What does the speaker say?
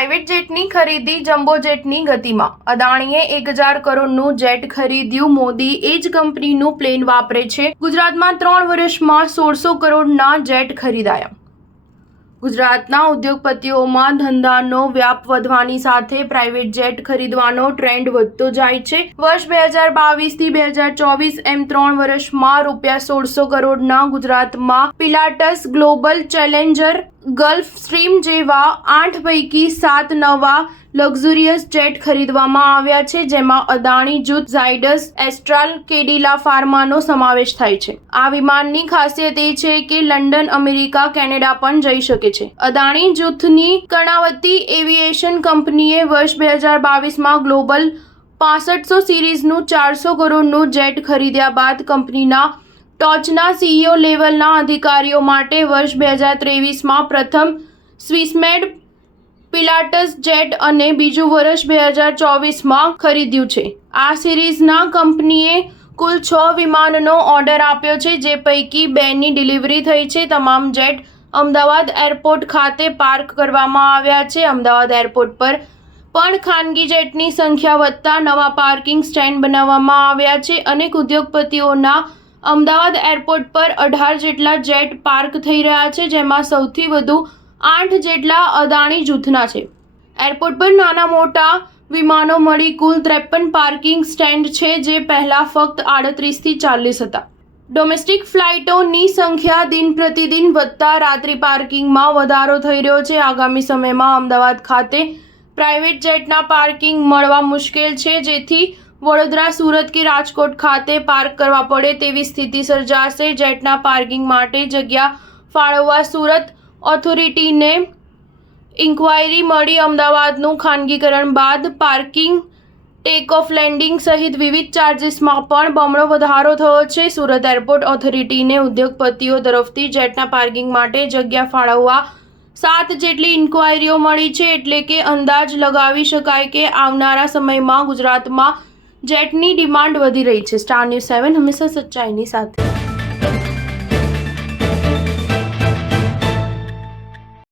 Private જેટની ખરીદી jumbo જેટની ગતિમાં। અદાણીએ 1000 કરોડનું જેટ ખરીદ્યું। મોદી એ જ કંપનીનું પ્લેન વાપરે છે। ગુજરાતમાં 3 વર્ષમાં 1600 કરોડના જેટ ખરીદાયા। ગુજરાતના ઉદ્યોગપતિઓમાં ધંધાનો વ્યાપ વધવાની સાથે પ્રાઇવેટ જેટ ખરીદવાનો ટ્રેન્ડ વધતો જાય છે। વર્ષ 2022 થી 2024 એમ 3 વર્ષમાં ₹1600 કરોડના ગુજરાતમાં પિલાટસ, ગ્લોબલ, ચેલેન્જર, ગલ્ફ સ્ટ્રીમ જેવા 8 પૈકી 7 નવા લક્ઝુરિયસ જેટ ખરીદવામાં આવ્યા છે, જેમાં અદાણી જૂથ, ઝાયડસ, એસ્ટ્રાલ, કેડિલા ફાર્માનો સમાવેશ થાય છે। આ વિમાનની ખાસિયત એ છે કે લંડન, અમેરિકા, કેનેડા પણ જઈ શકે છે। અદાણી જૂથની કર્ણાવતી એવિએશન કંપનીએ વર્ષ 2022માં ગ્લોબલ 6500 સિરીઝનું 400 કરોડનું જેટ ખરીદ્યા બાદ કંપનીના ટોચના CEO લેવલના અધિકારીઓ માટે વર્ષ 2023માં પ્રથમ સ્વિસમેડ પિલાટસ જેટ અને બીજું વર્ષ 2024માં ખરીદ્યું છે। આ સિરીઝના કંપનીએ કુલ 6 વિમાનનો ઓર્ડર આપ્યો છે, જે પૈકી 2ની ડિલિવરી થઈ છે। તમામ જેટ અમદાવાદ એરપોર્ટ ખાતે પાર્ક કરવામાં આવ્યા છે। અમદાવાદ એરપોર્ટ પર પણ ખાનગી જેટની સંખ્યા વધતા નવા પાર્કિંગ સ્ટેન્ડ બનાવવામાં આવ્યા છે। અનેક ઉદ્યોગપતિઓના અમદાવાદ એરપોર્ટ પર 18 જેટલા જેટ પાર્ક થઈ રહ્યા છે, જેમાં સૌથી વધુ 8 જેટલા અદાણી જૂથના છે। એરપોર્ટ પર નાના મોટા વિમાનો મળી કુલ 53 પાર્કિંગ સ્ટેન્ડ છે, જે પહેલા ફક્ત 38 થી 40 હતા। ડોમેસ્ટિક ફ્લાઇટોની સંખ્યા દિન પ્રતિદિન વધતા રાત્રિ પાર્કિંગમાં વધારો થઈ રહ્યો છે। આગામી સમયમાં અમદાવાદ ખાતે પ્રાઇવેટ જેટના પાર્કિંગ મળવા મુશ્કેલ છે, જેથી વડોદરા, સુરત કે રાજકોટ ખાતે પાર્ક કરવા પડે તેવી સ્થિતિ સર્જાશે। જેટના પાર્કિંગ માટે જગ્યા ફાળવવા સુરત ઓથોરિટીને ઇન્ક્વાયરી મળી। અમદાવાદનું ખાનગીકરણ બાદ પાર્કિંગ, ટેક ઓફ, લેન્ડિંગ સહિત વિવિધ ચાર્જિસમાં પણ બમણો વધારો થયો છે। સુરત એરપોર્ટ ઓથોરિટીને ઉદ્યોગપતિઓ તરફથી જેટના પાર્કિંગ માટે જગ્યા ફાળવવા 7 જેટલી ઇન્ક્વાયરીઓ મળી છે, એટલે કે અંદાજ લગાવી શકાય કે આવનારા સમયમાં ગુજરાતમાં જેટની ડિમાન્ડ વધી રહી છે। સ્ટાર ન્યૂઝ 7 હંમેશા સચ્ચાઈની સાથે।